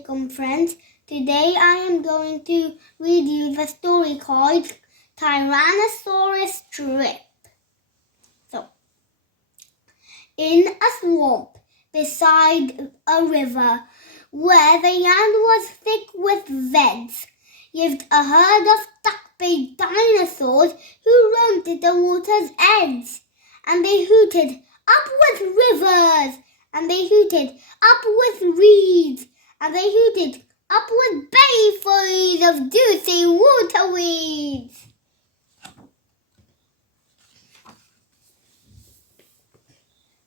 Assalamualaikum friends. Today I am going to read you the story called Tyrannosaurus Drip. In a swamp beside a river where the land was thick with veds, lived a herd of duck-billed dinosaurs who roamed at the water's edge. And they hooted up with rivers, and they hooted up with reeds, and they hooted up with bayfuls of juicy water weeds.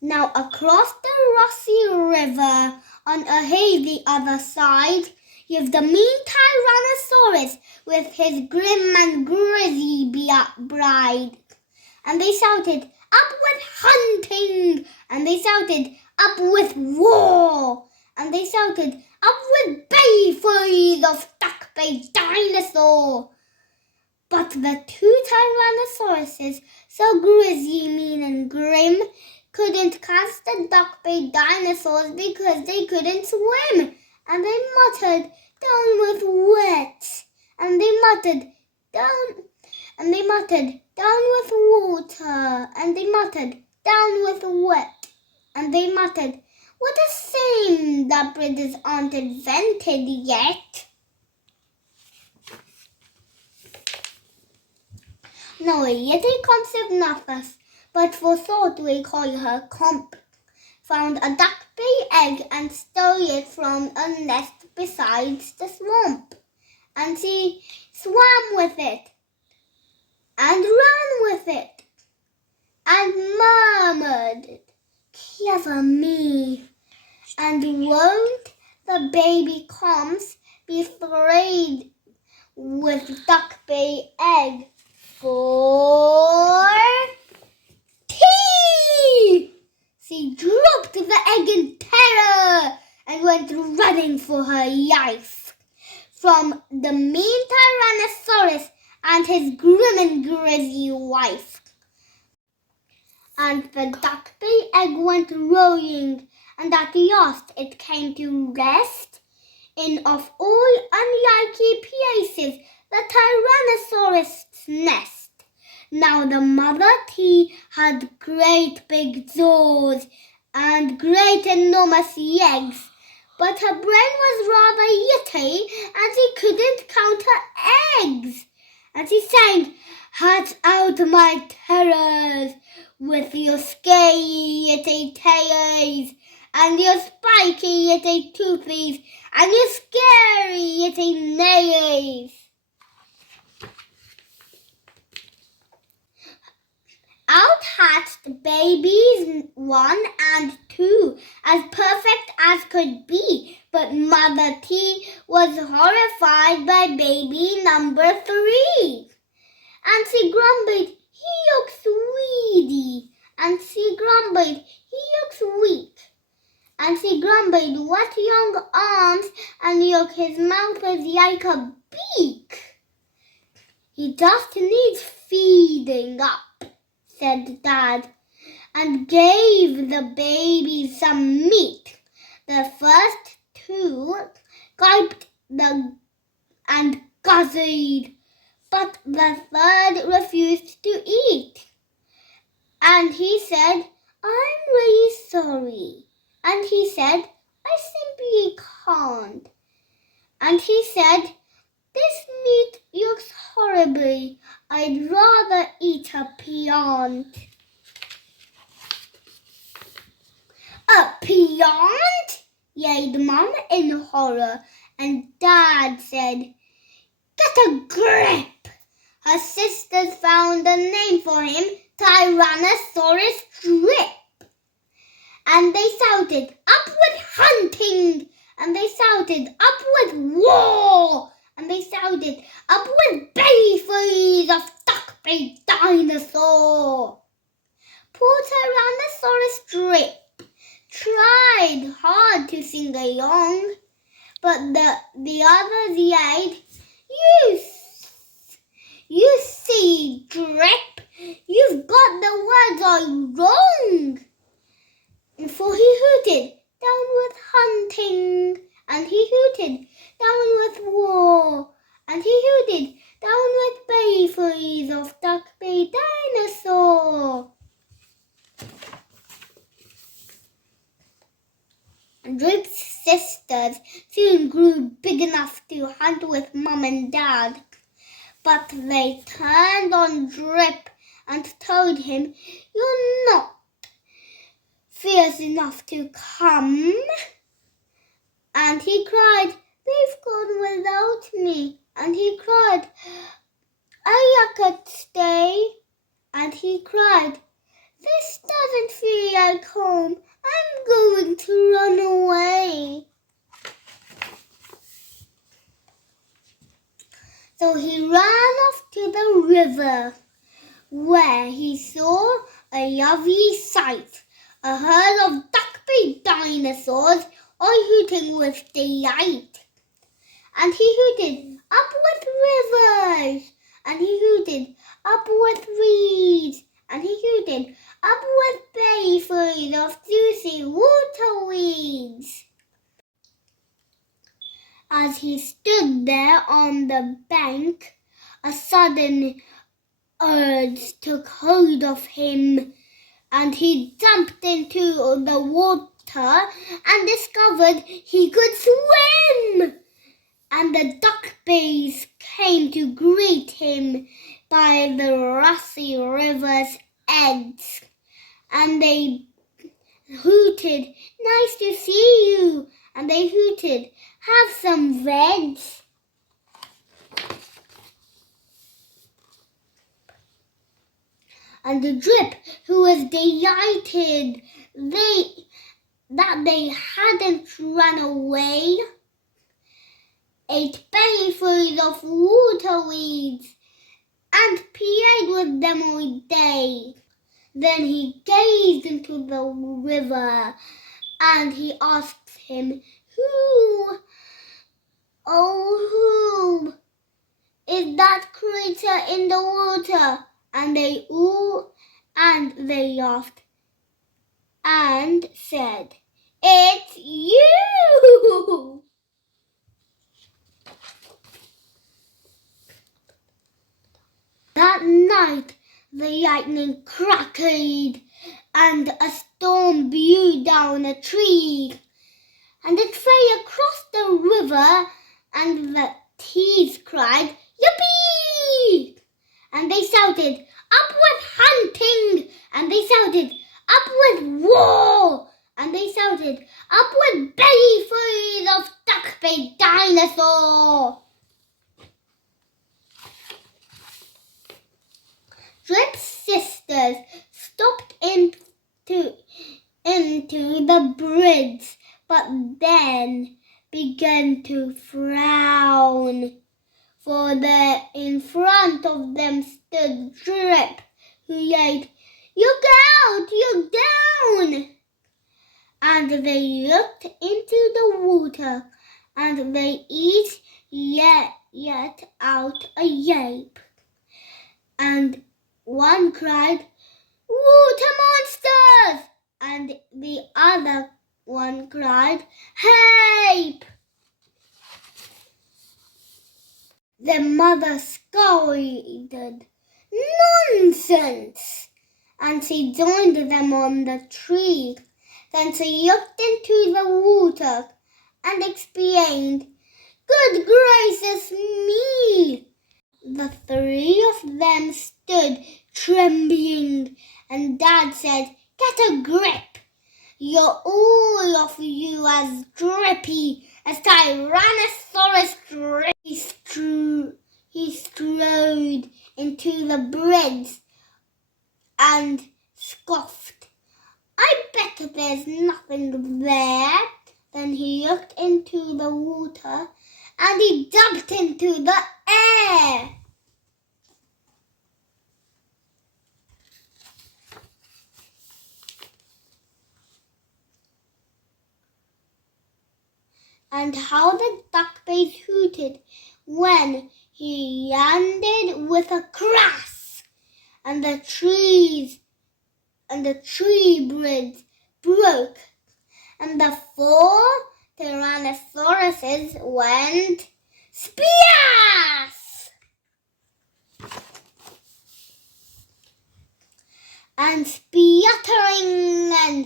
Now across the Rossi River, on a hazy other side, lived the mean Tyrannosaurus with his grim and grisly bride. And they shouted, "Up with hunting!" And they shouted, "Up with war!" And they shouted, "Up with bayfuls of duck-billed dinosaur!" But the two Tyrannosauruses, so grisly, mean and grim, couldn't catch the duck-billed dinosaurs because they couldn't swim. And they muttered, "Down with wet!" And they muttered, "Down!" And they muttered, "Down with water!" And they muttered, "Down with wet!" And they muttered, "What a shame that bridges aren't invented yet." No, little concept nothing, but for thought we call her Comp, found a duck-billed egg and stole it from a nest beside the swamp. And she swam with it, and ran with it, and murmured, "Clever me, and won't the baby Comps be sprayed with duck-billed egg for tea?" She dropped the egg in terror and went running for her life from the mean Tyrannosaurus and his grim and grisly wife. And the duck-billed egg went rolling, and at last it came to rest in, of all unlikely places, the Tyrannosaurus' nest. Now the mother T had great big jaws and great enormous legs, but her brain was rather little and she couldn't count her eggs. And she sang, "Hatch out my terrors with your scaly little tails, and your spiky little toothies, and your scary little nails." Out hatched babies 1 and 2, as perfect as could be, but Mother T was horrified by baby number 3. And she grumbled, "He looks weedy." And she grumbled, "He looks weak." And she grumbled, "What long arms, and look, his mouth is like a beak." "He just needs feeding up," said Dad, and gave the baby some meat. The first 2 gulped and guzzled, but the third refused to eat. And he said, "I'm really sorry." And he said, "I simply can't." And he said, "This meat looks horrible. I'd rather eat a plant." "A plant?" yelled Mum in horror, and Dad said, "Get a grip." Her sisters found a name for him, Tyrannosaurus Drip. And they shouted, "Up with hunting!" And they shouted, "Up with war!" And they shouted, "Up with bayfuls of duck-billed dinosaur!" Poor Tyrannosaurus Drip tried hard to sing along, but the others yelled, You see, Drip, you've got the words all wrong." For he hooted, "Down with hunting!" And he hooted, sisters soon grew big enough to hunt with Mum and Dad. But they turned on Drip and told him, "You're not fierce enough to come." And he cried, "They've gone without me." And he cried, "I could stay." And he cried, "This doesn't feel like home. I'm going to run away." So he ran off to the river, where he saw a lovely sight, a herd of duck-billed dinosaurs all hooting with delight. And he hooted, "Up with rivers!" And he hooted, "Up with reeds!" And he hooted, "Up with bellyfuls of juicy water weeds!" As he stood there on the bank, a sudden urge took hold of him, and he jumped into the water and discovered he could swim. And the duckbills came to greet him by the rusty river's edge, and they hooted, "Nice to see you." And they hooted, "Have some veg." And the Drip, who was delighted that they hadn't run away, ate bellyfuls of water weeds and played with them all day. Then he gazed into the river and he asked him, "Who is that creature in the water?" And they laughed and said, "It's you!" That night the lightning crackled and a storm blew down a tree, and it fell across the river, and the tees cried, "Yippee!" And they shouted, "Up with hunting!" And they shouted, "Up with war!" And they shouted, "Up with bellyfuls of duck-billed dinosaur!" Drip's sisters stopped into the bridge, but then began to frown, for there in front of them stood Drip, who yelled, "Look out! You're down!" And they looked into the water, and they each let out a yelp. And one cried, "Water monsters!" And the other one cried, "Help!" Their mother scolded, "Nonsense!" And she joined them on the tree. Then she looked into the water and explained, "Good gracious me!" The three of them stood trembling, and Dad said, "Get a grip. You're all of you as drippy as Tyrannosaurus Drip." He strode into the bridge and scoffed, "I bet there's nothing there." Then he looked into the water and he jumped into the air. And how the duckbills hooted when he landed with a crash, and the tree bridge broke, and the 4 Tyrannosauruses went splash! And spluttering and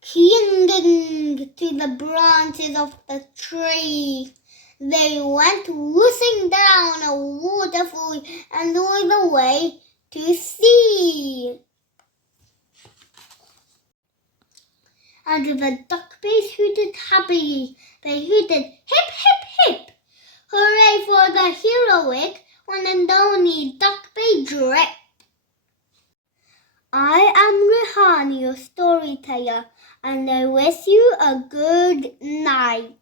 clinging cling to the branches of the tree. They went whooshing down a waterfall and all the way to sea. And the duckbies hooted happily. They hooted, hip, hip, hip! Hooray for the heroic one and only Duckby Drip! I am Ruhani, your storyteller, and I wish you a good night.